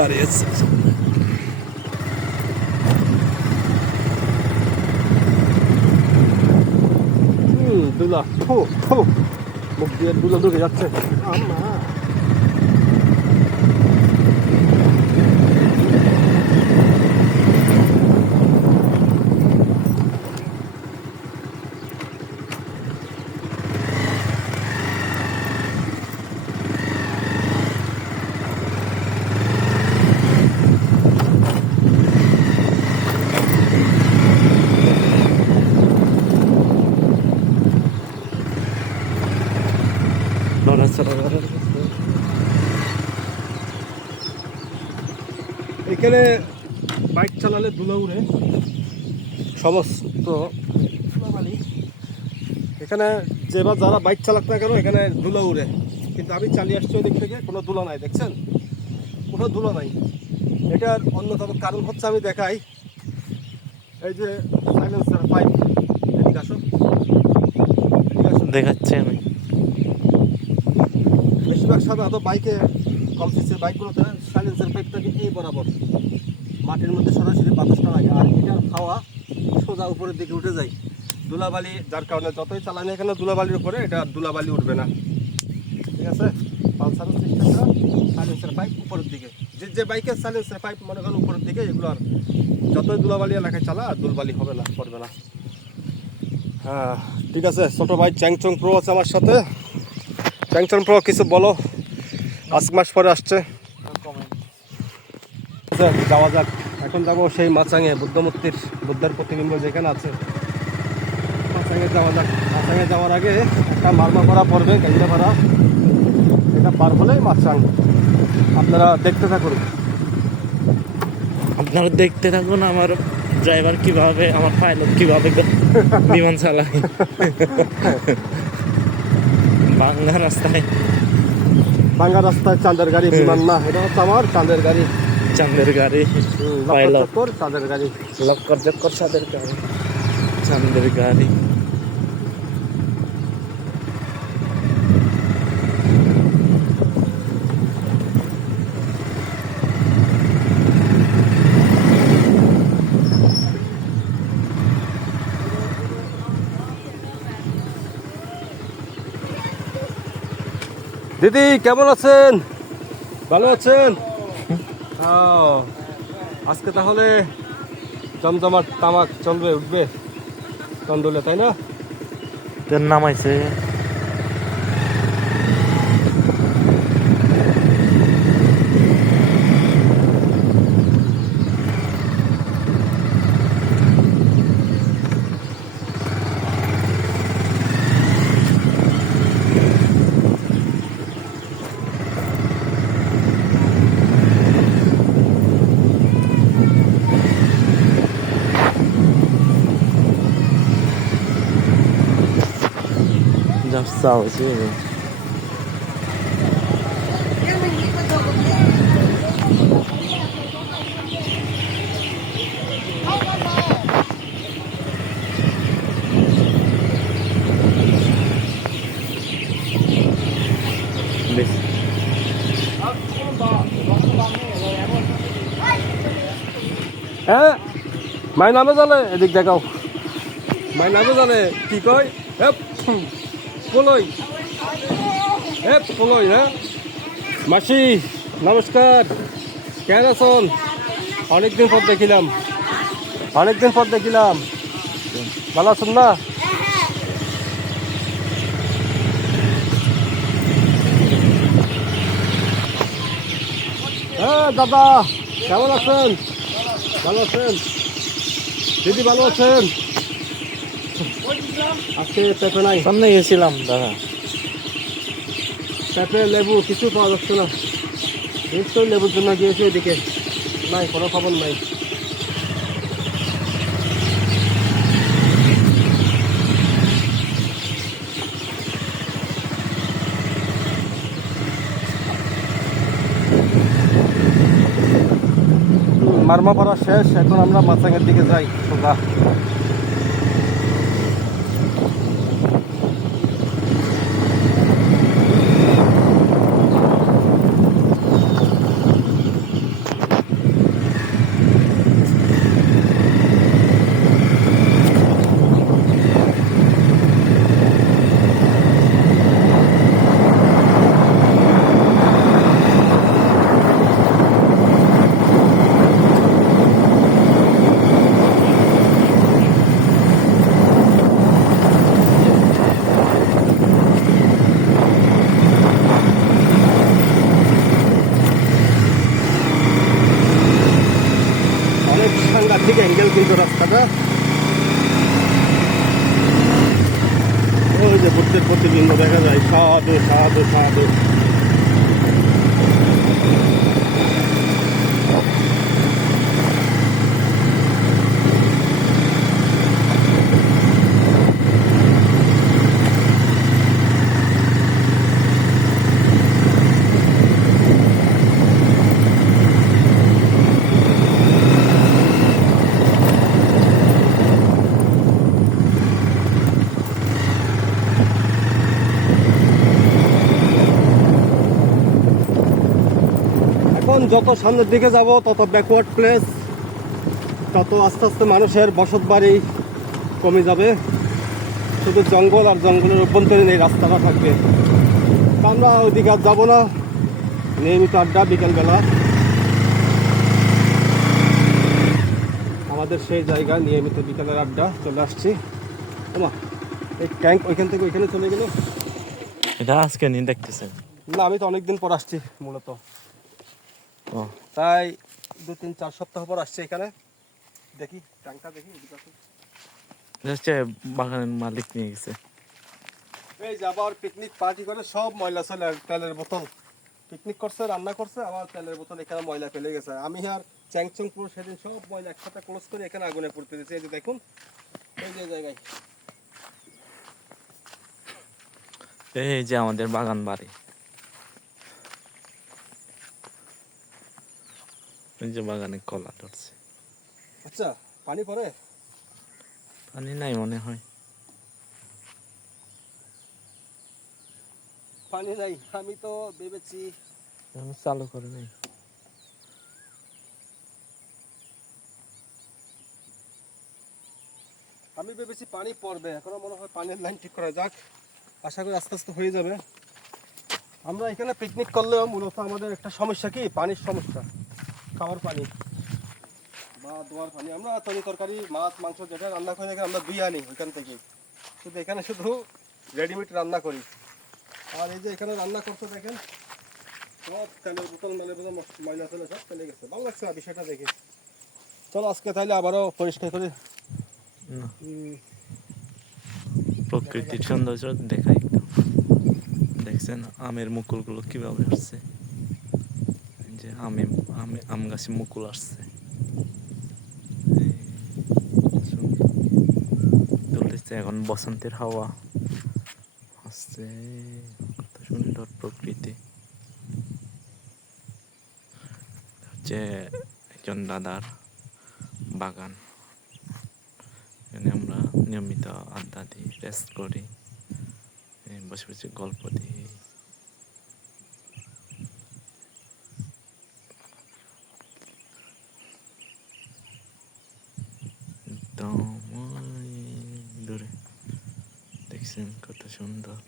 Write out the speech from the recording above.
গাড়ি আছে। দুলা মুখ দিয়ে দুলা ঢুকে যাচ্ছে। এখানে বাইক চালালে ধুলো উড়ে সমস্ত ধুলাবালি। এখানে যারা বাইক চালাক না কেন এখানে ধুলো উড়ে, কিন্তু আমি চালিয়ে আসছি ওই দিক থেকে কোনো ধুলো নাই, দেখছেন কোনো ধুলো নাই। এটার অন্যতম কারণ হচ্ছে, আমি দেখাই, এই যে সাইলেন্সার পাইপ। এদিকে আসো, দেখাচ্ছি আমি। বেশিরভাগ সাধারণত বাইকে, কম সিসির বাইকগুলোতে সাইলেন্সার পাইপটাকে এই বরাবর মাটির মধ্যে সরাসরি বাতাসটা লাগে, আর এটার হাওয়া সোজা উপরের দিকে উঠে যায় ধুলাবালি, যার কারণে যতই চালানি এখানে ধুলাবালির উপরে এটা ধুলাবালি উঠবে না। ঠিক আছে, পালসারের সিস্টেমটা সাইলেন্সার পাইপ উপরের দিকে, যে বাইকের সাইলেন্সার পাইপ মনে করেন উপরের দিকে, এগুলো আর যতই ধুলাবালি এলাকায় চালা আর ধুলাবালি হবে না, পড়বে না। হ্যাঁ ঠিক আছে, ছোটো ভাই চ্যাংচং প্রো আছে আমার সাথে। চ্যাংচং প্রো কিছু বলো, 5 মাস পরে আসছে। যাওয়া যাক, এখন যাবো সেই মাচাঙে, বুদ্ধের প্রতিবিম্ব যেখানে আছে মাচাঙে যাওয়া যাক। মাচাঙে যাওয়ার আগে একটা মারমা ভাড়া পড়বে, গাইলা ভাড়া, এটা পার হলেই মাচাং। আপনারা দেখতে থাকুন। আমার ড্রাইভার কিভাবে, আমার পাইলট কিভাবে বিমান চালায় বাংলা রাস্তায়। চাঁদের গাড়ি, বিমান না, এটা হচ্ছে আমার চাঁদের গাড়ি। চাঁদের গাড়ি, চাঁদের গাড়ি, লক্কর চক্কর চাঁদের গাড়ি, চাঁদের গাড়ি। দিদি কেমন আছেন? ভালো আছেন? আজকে তাহলে জমজমাট তামাক চলবে, উঠবে চন্দলে, তাই না? তোর নামাইছে যা চাওছে। হ্যাঁ মাই নামে জানে, এদিক দেখাও, মাই নামে জানে কি কয়, পলই পলই। হ্যাঁ মাসি নমস্কার, কেমন আছেন? অনেকদিন পর দেখিলাম, ভালো আছেন না? হ্যাঁ দাদা কেমন আছেন? ভালো আছেন? দিদি ভালো আছেন? আজকে পেঁপে নাই, সামনে গেছিলাম দাদা, পেঁপে লেবু কিছু পাওয়া যাচ্ছে না। নিশ্চয়ই লেবুর জন্য গিয়েছি ওইদিকে, নাই কোনো খবর নাই। মারমাপাড়া শেষ, এখন আমরা মাচাঙের দিকে যাই সোজা। রাস্তাটা। ওই যে বুদ্ধের প্রতিবিম্ব দেখা যায়, সাধু সাধু সাধু। এখন যত সামনের দিকে যাব তত ব্যাকওয়ার্ড প্লেস, তত আস্তে আস্তে মানুষের বসত বাড়ি কমে যাবে, শুধু জঙ্গল আর জঙ্গলের অভ্যন্তরীণ এই রাস্তাটা থাকবে। তা আমরা ওইদিকে আর যাবো না, নিয়মিত আড্ডা বিকেলবেলা আমাদের সেই জায়গায় নিয়মিত বিকেলের আড্ডা চলে আসছি। ওমা, এই ট্যাঙ্ক ওইখান থেকে ওইখানে চলে গেল। এটা আজকে নিয়ে দেখতেছেন? না, আমি তো অনেকদিন পর আসছি মূলত, ও, তাই 2-3-4 সপ্তাহ পর আসছি এখানে। দেখি ট্যাঙ্কটা দেখি, এদিকে আসুন। এটা হচ্ছে বাগানের মালিক নিয়ে গেছে। এই যে আবার পিকনিক পার্টি করে সব ময়লা চলে, তেলের বোতল পিকনিক করছে, রান্না করছে, আবার তেলের বোতল এখানে ময়লা ফেলে গেছে। আমি আর চ্যাংচংপুর সেদিন সব ময়লা একসাথে ক্লোজ করে এখানে আগুনে পড়তে দিয়েছি। এই যে দেখুন, এই যে জায়গায়। এই যে আমাদের বাগান বাড়ি, এই যে বাগানে কলা ধরছে। আচ্ছা, পানি পড়ে? পানি নাই মনে হয়। পানি নাই, আমি তো ভেবেছি। এখনো চালু করে নাই। আমি ভেবেছি পানি পড়বে, এখনো মনে হয় পানির লাইন ঠিক করা যাক, আশা করি আস্তে আস্তে হয়ে যাবে। আমরা এখানে পিকনিক করলেও মূলত আমাদের একটা সমস্যা, কি পানির সমস্যা, খাওয়ার পানি বা দোয়ার পানি। আমরা তরি তরকারি মাছ মাংস যেটা রান্না করি এখানে আমরা ধুয়ে আনি ওইখান থেকে, শুধু এখানে শুধু রেডিমেড রান্না করি। আর এই যে এখানে রান্না করতে দেখেন, সব তেলের বোতল মেলে বোতল ময়লা ফেলে সব ফেলে গেছে। ভালো লাগছে না বিষয়টা দেখে। চলো আজকে তাহলে আবারও পরিষ্কার করে না, উম, প্রকৃতির সৌন্দর্য দেখাই একটু। দেখছেন আমের মুকুলগুলো কিভাবে আসছে? এই যে আম গাছে মুকুল আসছে। এই সুন্দর চলতেছে, এখন বসন্তের হাওয়া আসছে, কত সুন্দর প্রকৃতি। হচ্ছে একজন দাদার বাগান, এখানে আমরা নিয়মিত আড্ডা দিই, রেস্ট করি, বসে বসে গল্প দিই। একদম ওই দূরে দেখছেন কত সুন্দর।